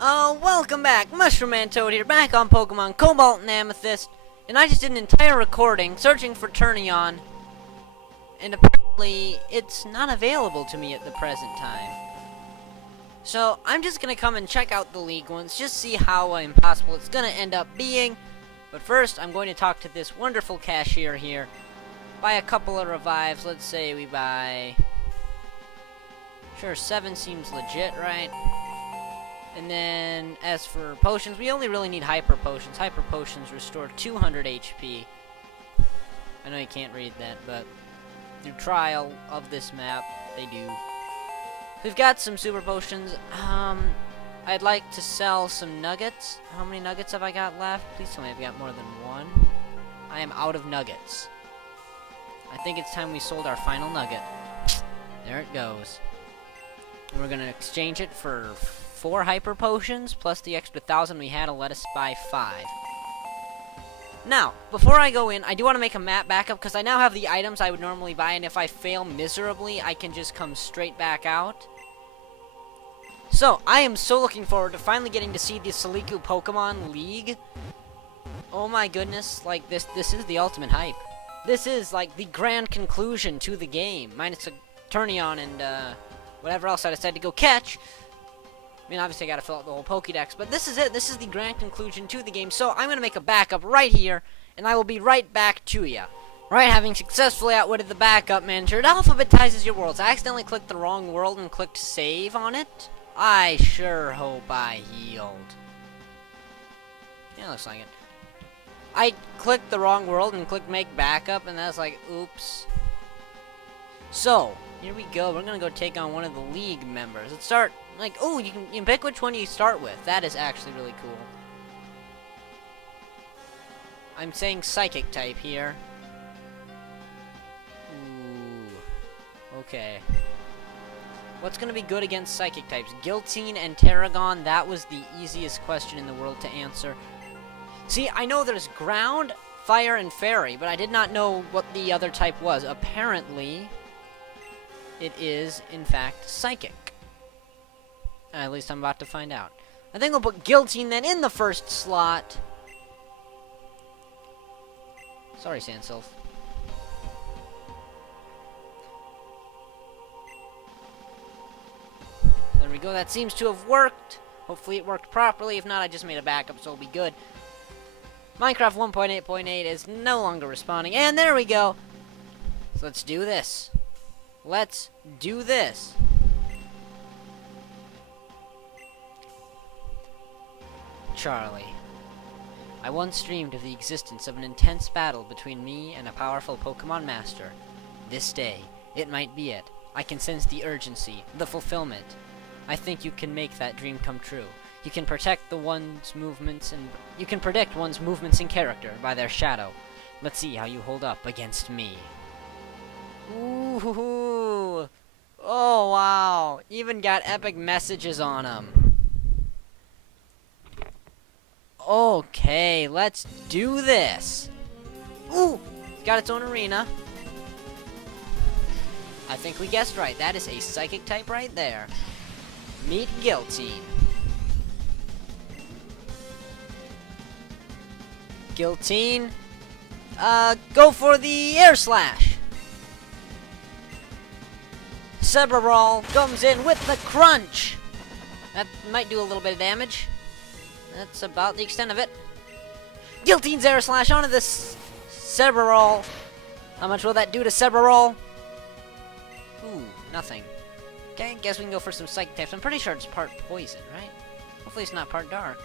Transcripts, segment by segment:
Welcome back. Mushroom Man Toad here, back on Pokemon Cobalt and Amethyst. And I just did an entire recording searching for Turnion. And apparently, it's not available to me at the present time. So, I'm just gonna come and check out the League ones, just see how impossible it's gonna end up being. But first, I'm going to talk to this wonderful cashier here. Buy a couple of revives. Let's say we buy... Sure, 7 seems legit, right? And then, as for potions, we only really need Hyper Potions. Hyper Potions restore 200 HP. I know you can't read that, but through trial of this map, they do. We've got some Super Potions. I'd like to sell some nuggets. How many nuggets have I got left? Please tell me I've got more than one. I am out of nuggets. I think it's time we sold our final nugget. There it goes. We're going to exchange it for 4 Hyper Potions, plus the extra 1,000 we had will let us buy 5. Now, before I go in, I do want to make a map backup, because I now have the items I would normally buy, and if I fail miserably, I can just come straight back out. So, I am so looking forward to finally getting to see the Sulicune Pokemon League. Oh my goodness, like, this is the ultimate hype. This is, like, the grand conclusion to the game, minus a Turnion and, whatever else I decided to go catch. I mean, obviously I gotta fill out the whole Pokédex, but this is it. This is the grand conclusion to the game. So I'm gonna make a backup right here, and I will be right back to ya. Right, having successfully outwitted the backup manager, it alphabetizes your worlds. I accidentally clicked the wrong world and clicked save on it. I sure hope I healed. Yeah, looks like it. I clicked the wrong world and clicked make backup, and that's like, oops. So, here we go. We're gonna go take on one of the League members. Let's start, like, oh, you can pick which one you start with. That is actually really cool. I'm saying Psychic type here. Ooh. Okay. What's gonna be good against Psychic types? Guillotine and Tarragon, that was the easiest question in the world to answer. See, I know there's Ground, Fire, and Fairy, but I did not know what the other type was. Apparently, it is, in fact, Psychic. At least I'm about to find out. I think we'll put Guillotine then in the first slot. Sorry, Sandsilph. There we go. That seems to have worked. Hopefully it worked properly. If not, I just made a backup, so it'll be good. Minecraft 1.8.8 is no longer responding. And there we go. So let's do this. Let's do this. Charlie. I once dreamed of the existence of an intense battle between me and a powerful Pokemon Master. This day, it might be it. I can sense the urgency, the fulfillment. I think you can make that dream come true. You can protect one's movements and character by their shadow. Let's see how you hold up against me. Ooh. Oh, wow. Even got epic messages on them. Okay, let's do this. Ooh, got its own arena. I think we guessed right. That is a Psychic type right there. Meet Guillotine. Guillotine. Go for the Air Slash. Sebaral comes in with the crunch. That might do a little bit of damage. That's about the extent of it. Guillotine's Air Slash onto this Sebaral. How much will that do to Sebaral? Ooh, nothing. Okay, guess we can go for some Psychic types. I'm pretty sure it's part poison, right? Hopefully it's not part dark.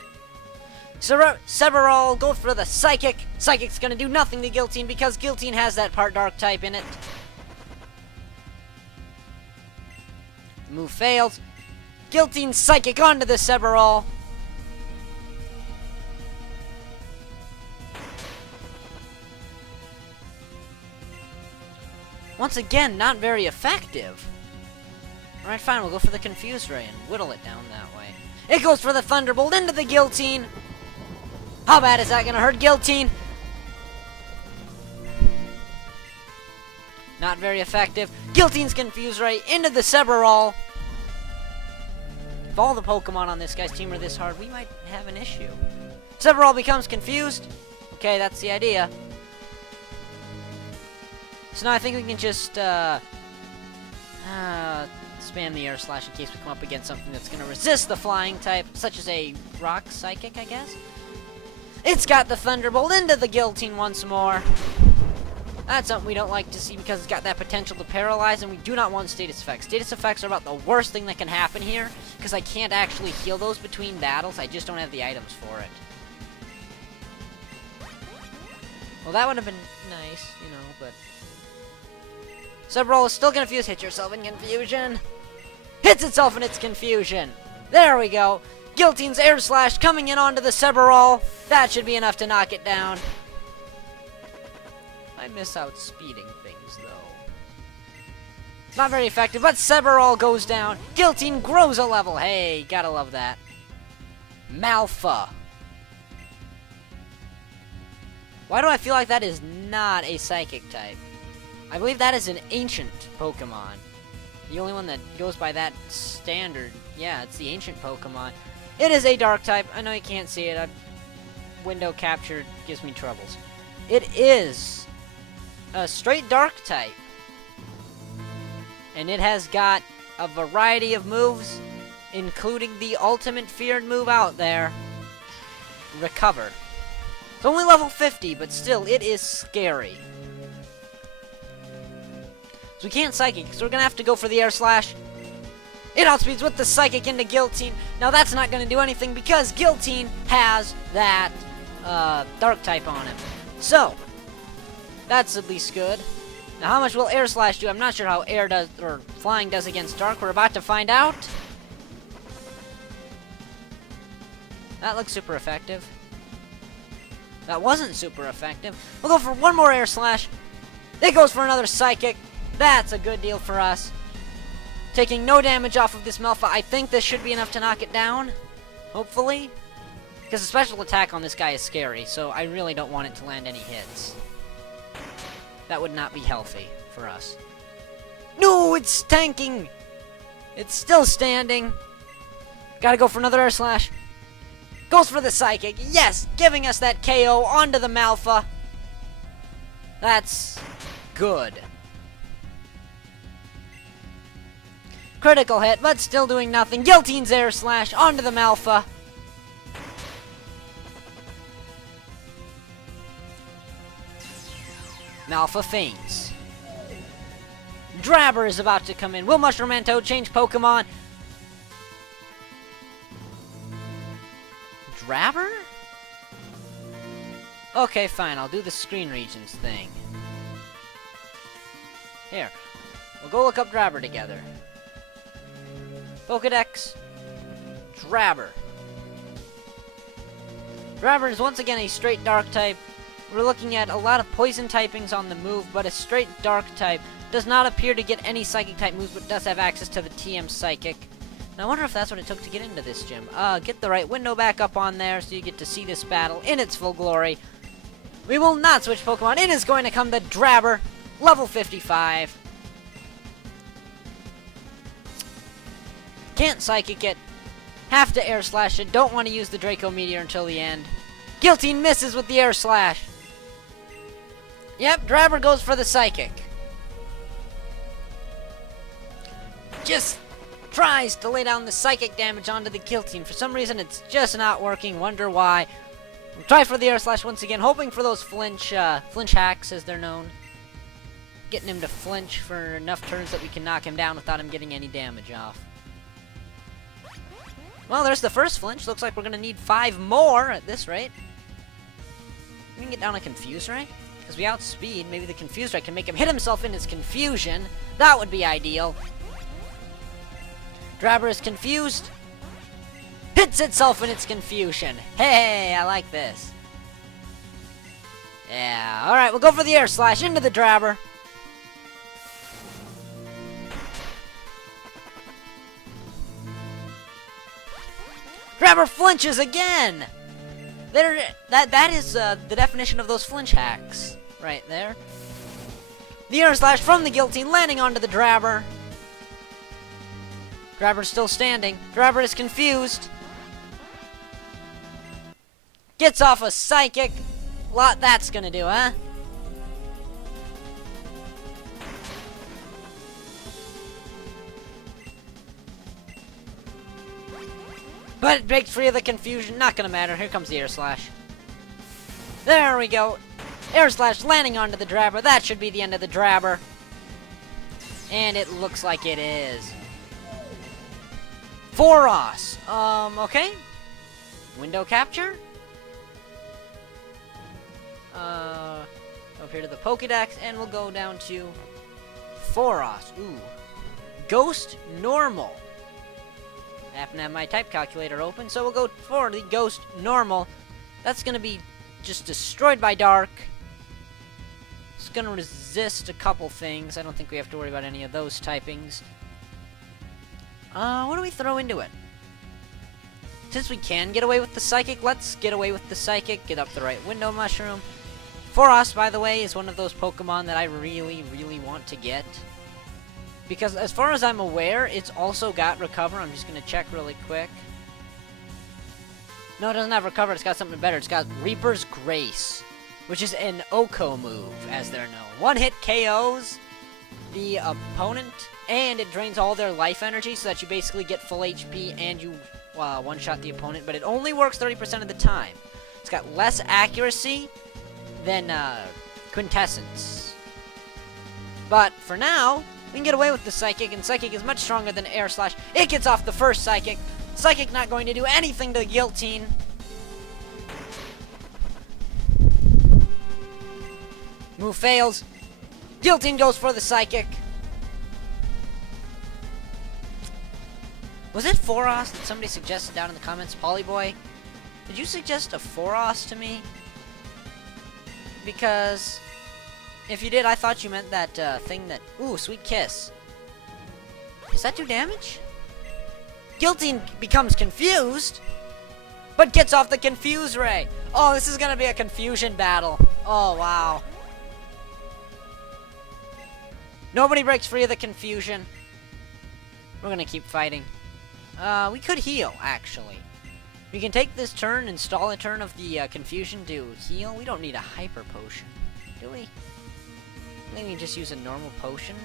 Sebaral, go for the Psychic. Psychic's gonna do nothing to Guillotine because Guillotine has that part dark type in it. Move fails. Guillotine Psychic onto the Sebaral. Once again, not very effective. Alright, fine, we'll go for the Confuse Ray and whittle it down that way. It goes for the Thunderbolt into the Guillotine. How bad is that gonna hurt Guillotine? Not very effective. Guillotine's Confuse Ray into the Sebaral. If all the Pokemon on this guy's team are this hard, we might have an issue. Several becomes confused. Okay, that's the idea. So now I think we can just, spam the Air Slash in case we come up against something that's going to resist the flying type, such as a Rock Psychic, I guess. It's got the Thunderbolt into the Guillotine once more. That's something we don't like to see because it's got that potential to paralyze, and we do not want status effects. Status effects are about the worst thing that can happen here, because I can't actually heal those between battles. I just don't have the items for it. Well, that would have been nice, you know, but... Subroll is still confused. Hit yourself in confusion. Hits itself in its confusion. There we go. Guillotine's Air Slash coming in onto the Seborol. That should be enough to knock it down. I miss outspeeding things, though. Not very effective, but Seborol goes down. Guillotine grows a level. Hey, gotta love that. Malpha. Why do I feel like that is not a Psychic type? I believe that is an ancient Pokemon. The only one that goes by that standard. Yeah, it's the ancient Pokemon. It is a Dark type. I know you can't see it. Window capture gives me troubles. It is a straight Dark type. And it has got a variety of moves, including the ultimate feared move out there, Recover. It's only level 50, but still, it is scary. So we can't Psychic, so we're gonna have to go for the Air Slash. It outspeeds with the Psychic into Guillotine. Now that's not gonna do anything because Guillotine has that Dark type on it. So, that's at least good. Now how much will Air Slash do? I'm not sure how air does, or flying does against Dark. We're about to find out. That looks super effective. That wasn't super effective. We'll go for one more Air Slash. It goes for another Psychic. That's a good deal for us. Taking no damage off of this Malpha. I think this should be enough to knock it down. Hopefully. Because the special attack on this guy is scary, so I really don't want it to land any hits. That would not be healthy for us. No, it's tanking! It's still standing. Gotta go for another Air Slash. Goes for the Psychic. Yes! Giving us that KO onto the Malpha. That's good. Critical hit, but still doing nothing. Guillotine's Air Slash onto the Malpha. Malpha feigns. Drabber is about to come in. Will Mushroom and Toad change Pokemon? Drabber? Okay, fine. I'll do the screen regions thing. Here. We'll go look up Drabber together. Pokedex. Drabber. Drabber is once again a straight Dark type. We're looking at a lot of poison typings on the move, but a straight Dark type does not appear to get any Psychic type moves, but does have access to the TM Psychic. Now I wonder if that's what it took to get into this gym. Get the right window back up on there so you get to see this battle in its full glory. We will not switch Pokemon. It is going to come the Drabber, level 55. Can't Psychic it. Have to Air Slash it. Don't want to use the Draco Meteor until the end. Guillotine misses with the Air Slash. Yep, Drabber goes for the Psychic. Just tries to lay down the Psychic damage onto the Guillotine. For some reason, it's just not working. Wonder why. We'll try for the Air Slash once again, hoping for those flinch hacks, as they're known. Getting him to flinch for enough turns that we can knock him down without him getting any damage off. Well, there's the first flinch. Looks like we're going to need 5 more at this rate. We can get down a Confuse Ray. Because we outspeed, maybe the Confuse Ray can make him hit himself in his confusion. That would be ideal. Drabber is confused. Hits itself in its confusion. Hey, I like this. Yeah, alright, we'll go for the Air Slash into the Drabber. Drabber flinches again! That is the definition of those flinch hacks. Right there. The Air Slash from the Guillotine landing onto the Drabber. Drabber's still standing. Drabber is confused. Gets off a psychic. Lot that's gonna do, huh? But it breaks free of the confusion. Not gonna matter. Here comes the air slash. There we go. Air slash landing onto the Drabber. That should be the end of the Drabber. And it looks like it is. Foros. Okay. Window capture. Up here to the Pokédex, and we'll go down to Foros. Ooh. Ghost Normal. I happen to have my type calculator open, so we'll go for the Ghost Normal. That's gonna be just destroyed by Dark. It's gonna resist a couple things. I don't think we have to worry about any of those typings. What do we throw into it? Since we can get away with the Psychic, let's get away with the Psychic. Get up the right Window Mushroom. Foros, by the way, is one of those Pokemon that I really, really want to get. Because as far as I'm aware, it's also got Recover. I'm just going to check really quick. No, it doesn't have Recover. It's got something better. It's got Reaper's Grace, which is an Oko move, as they're known. One-hit KOs the opponent, and it drains all their life energy so that you basically get full HP and you one-shot the opponent, but it only works 30% of the time. It's got less accuracy than Quintessence. But for now, we can get away with the Psychic, and Psychic is much stronger than Air Slash. It gets off the first Psychic. Psychic not going to do anything to Guillotine. Move fails. Guillotine goes for the Psychic. Was it Foros that somebody suggested down in the comments? Polyboy, did you suggest a Foros to me? Because if you did, I thought you meant that thing that... Ooh, Sweet Kiss. Does that do damage? Guillotine becomes confused, but gets off the Confuse Ray. Oh, this is gonna be a confusion battle. Oh, wow. Nobody breaks free of the confusion. We're gonna keep fighting. We could heal, actually. We can take this turn and stall a turn of the confusion to heal. We don't need a hyper potion, do we? Maybe we just use a normal potion.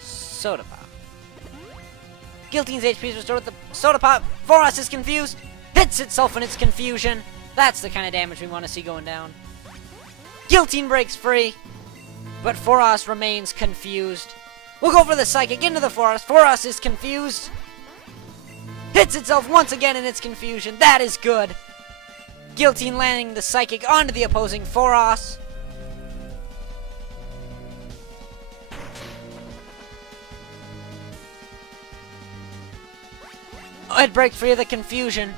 Soda Pop. Guillotine's HP is restored with the Soda Pop. Foros is confused. Hits itself in its confusion. That's the kind of damage we want to see going down. Guillotine breaks free, but Foros remains confused. We'll go for the Psychic into the Foros. Foros is confused. Hits itself once again in its confusion. That is good. Guillotine landing the Psychic onto the opposing Foros. Oh, it breaks free of the confusion.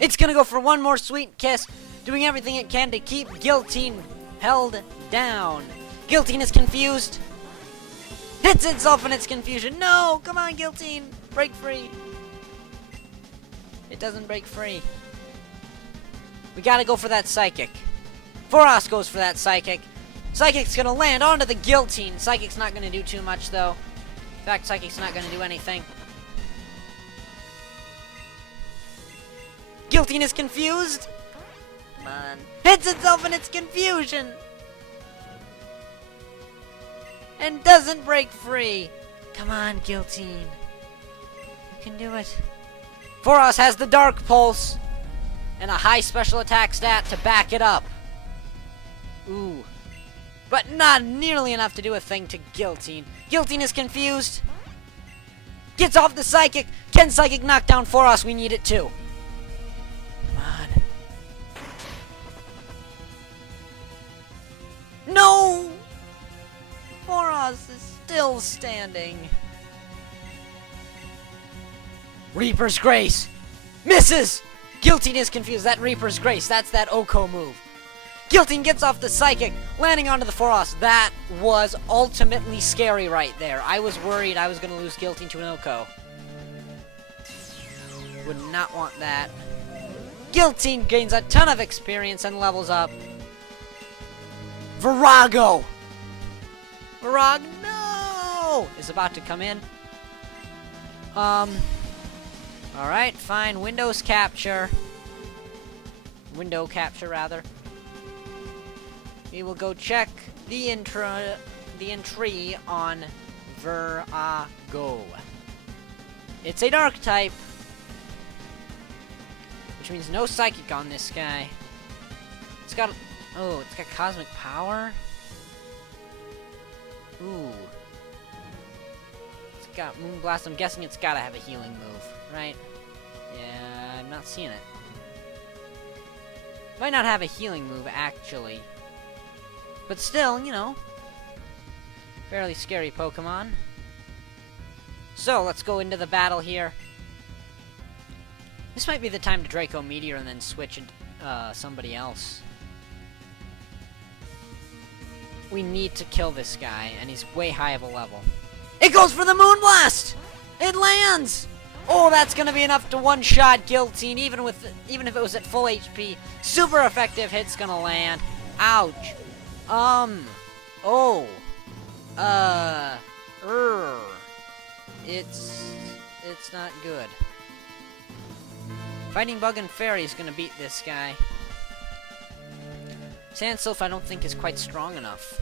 It's gonna go for one more Sweet Kiss, doing everything it can to keep Guillotine held down. Guillotine is confused. Hits itself in its confusion. No! Come on, Guillotine! Break free. It doesn't break free. We gotta go for that Psychic. Foros goes for that Psychic. Psychic's gonna land onto the Guillotine. Psychic's not gonna do too much, though. In fact, Psychic's not gonna do anything. Guillotine is confused. Come on. Hits itself in its confusion. And doesn't break free. Come on, Guillotine. You can do it. Foros has the Dark Pulse and a high special attack stat to back it up. Ooh. But not nearly enough to do a thing to Guillotine. Guillotine is confused. Gets off the Psychic. Can Psychic knock down Foros? We need it too. Come on. No! Foros is still standing. Reaper's Grace. Misses! Guillotine is confused. That Reaper's Grace, that's that Oko move. Guillotine gets off the Psychic, landing onto the Foros. That was ultimately scary right there. I was worried I was going to lose Guillotine to an Oko. Would not want that. Guillotine gains a ton of experience and levels up. Virago! Virag, no! Oh, is about to come in. Alright, fine. Window capture, rather. We will go check the entry on Virago. It's a dark type, which means no psychic on this guy. It's got cosmic power. Ooh. It's got Moonblast. I'm guessing it's gotta have a healing move, right? Yeah, I'm not seeing it. Might not have a healing move, actually. But still, you know, fairly scary Pokemon. So, let's go into the battle here. This might be the time to Draco Meteor and then switch into somebody else. We need to kill this guy, and he's way high of a level. It goes for the Moonblast! It lands! Oh, that's gonna be enough to one-shot Guillotine, even if it was at full HP. Super effective hit's gonna land. Ouch. It's not good. Fighting Bug and Fairy is gonna beat this guy. Sandsylph I don't think is quite strong enough,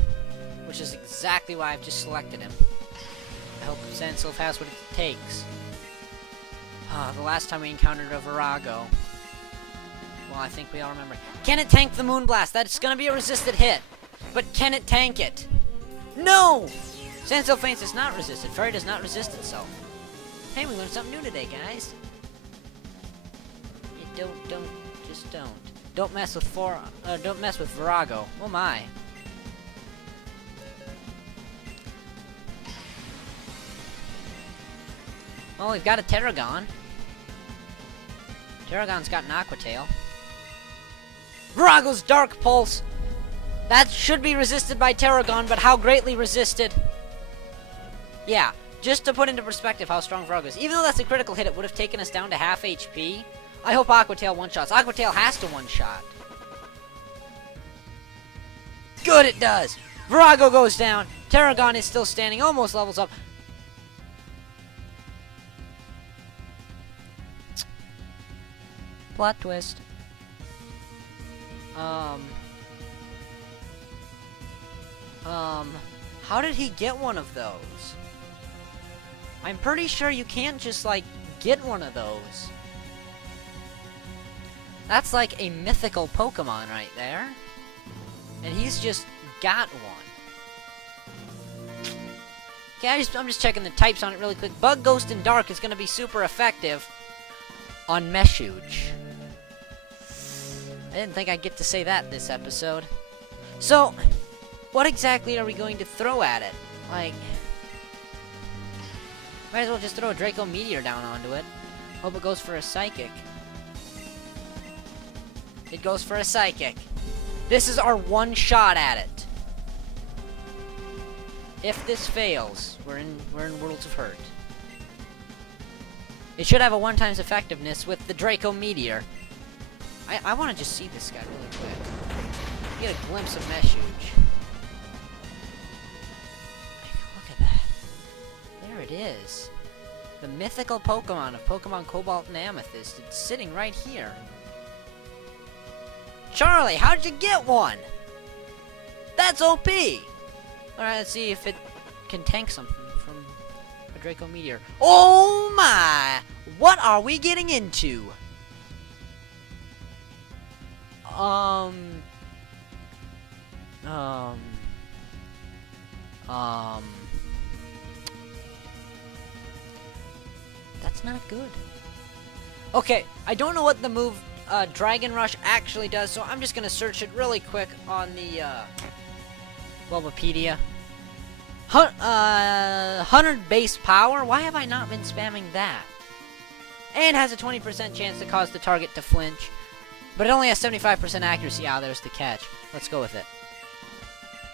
which is exactly why I've just selected him. I hope Sandsylph has what it takes. The last time we encountered a Virago. Well, I think we all remember. Can it tank the Moonblast? That's gonna be a resisted hit. But can it tank it? No! Sandsylph Faints is not resisted. Fairy does not resist itself. Hey, we learned something new today, guys. Just don't. Don't mess with Virago. Oh my. Well, we've got a Terragon. Terragon's got an Aqua Tail. Virago's Dark Pulse! That should be resisted by Terragon, but how greatly resisted? Yeah, just to put into perspective how strong Virago is. Even though that's a critical hit, it would have taken us down to half HP. I hope Aqua Tail one-shots. Aqua Tail has to one-shot. Good, it does! Virago goes down. Terragon is still standing, almost levels up. Plot twist. How did he get one of those? I'm pretty sure you can't just, like, get one of those. That's like a mythical Pokemon right there. And he's just got one. Okay, I'm just checking the types on it really quick. Bug, Ghost, and Dark is going to be super effective on Meshuge. I didn't think I'd get to say that this episode. So, what exactly are we going to throw at it? Like, might as well just throw a Draco Meteor down onto it. Hope it goes for a Psychic. It goes for a Psychic. This is our one shot at it. If this fails, we're in Worlds of Hurt. It should have a 1x effectiveness with the Draco Meteor. I want to just see this guy really quick. Get a glimpse of Meshuge. Look at that. There it is. The mythical Pokemon of Pokemon Cobalt and Amethyst. It's sitting right here. Charlie, how'd you get one? That's OP! Alright, let's see if it can tank something from a Draco Meteor. Oh my! What are we getting into? That's not good. Okay, I don't know what the move Dragon Rush actually does, so I'm just gonna search it really quick on the Bulbapedia. 100 base power? Why have I not been spamming that? And has a 20% chance to cause the target to flinch. But it only has 75% accuracy. Ah, there's the catch. Let's go with it.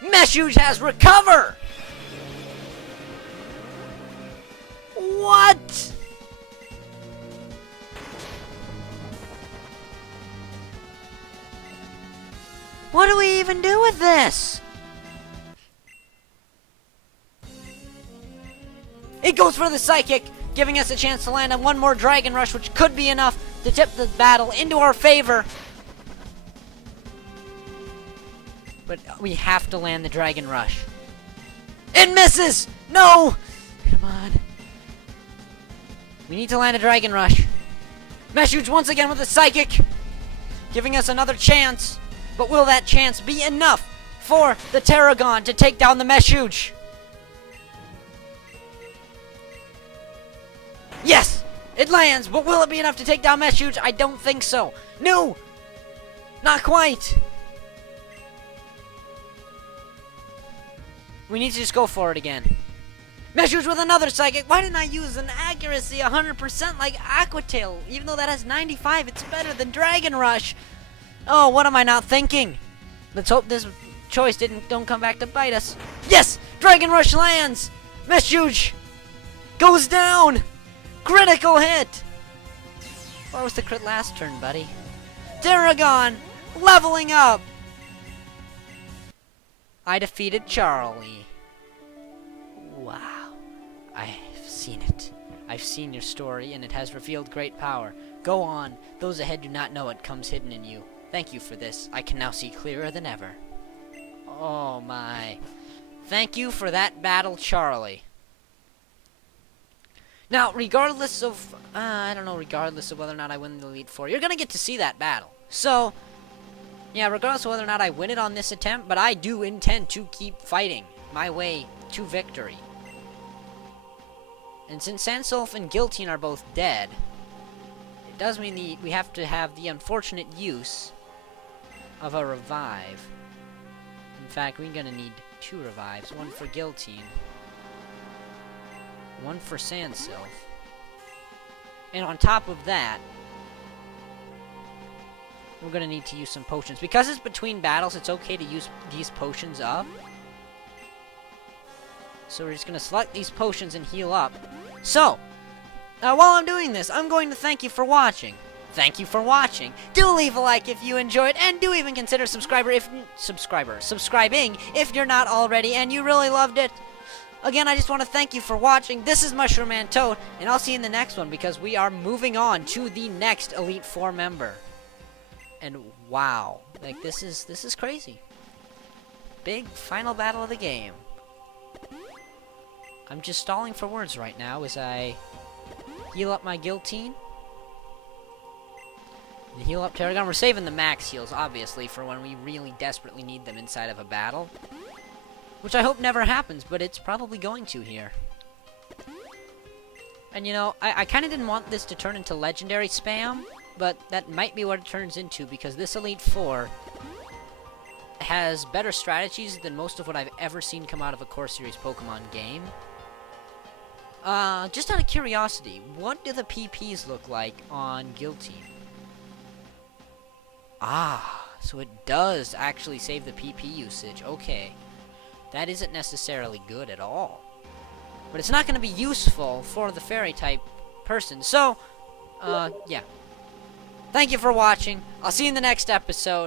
Meshuge has Recover! What? What do we even do with this? goes for the Psychic, giving us a chance to land on one more Dragon Rush, which could be enough to tip the battle into our favor. But we have to land the Dragon Rush. It misses! No! Come on. We need to land a Dragon Rush. Meshuge once again with a Psychic, giving us another chance. But will that chance be enough for the Terragon to take down the Meshuge? Yes! It lands, but will it be enough to take down Meshuge? I don't think so. No! Not quite! We need to just go for it again. Meshuge with another Psychic. Why didn't I use an accuracy 100% like Aqua Tail? Even though that has 95, it's better than Dragon Rush. Oh, what am I not thinking? Let's hope this choice don't come back to bite us. Yes! Dragon Rush lands! Meshuge goes down! Critical hit! Where was the crit last turn, buddy? Terragon leveling up! I defeated Charlie. Wow. I've seen it. I've seen your story, and it has revealed great power. Go on. Those ahead do not know it comes hidden in you. Thank you for this. I can now see clearer than ever. Oh my. Thank you for that battle, Charlie. Now, regardless of, regardless of whether or not I win the Elite Four, you're gonna get to see that battle. So, yeah, regardless of whether or not I win it on this attempt, but I do intend to keep fighting my way to victory. And since Sandsylph and Guillotine are both dead, it does mean we have to have the unfortunate use of a revive. In fact, we're gonna need 2 revives. One for Guillotine. One for Sandsylph. And on top of that, we're gonna need to use some potions. Because it's between battles, it's okay to use these potions up. So we're just gonna select these potions and heal up. So, while I'm doing this, I'm going to thank you for watching. Thank you for watching. Do leave a like if you enjoyed, and do even consider subscribing if you're not already and you really loved it. Again, I just want to thank you for watching. This is Mushroom Man Toad, and I'll see you in the next one because we are moving on to the next Elite Four member. And wow, like this is crazy. Big final battle of the game. I'm just stalling for words right now as I heal up my Guillotine. And heal up Terragon. We're saving the max heals, obviously, for when we really desperately need them inside of a battle. Which I hope never happens, but it's probably going to here. And you know, I kind of didn't want this to turn into legendary spam, but that might be what it turns into, because this Elite Four has better strategies than most of what I've ever seen come out of a Core Series Pokemon game. Just out of curiosity, what do the PPs look like on Guillotine? Ah, so it does actually save the PP usage. Okay. That isn't necessarily good at all. But it's not going to be useful for the fairy-type person. So, yeah. Thank you for watching. I'll see you in the next episode.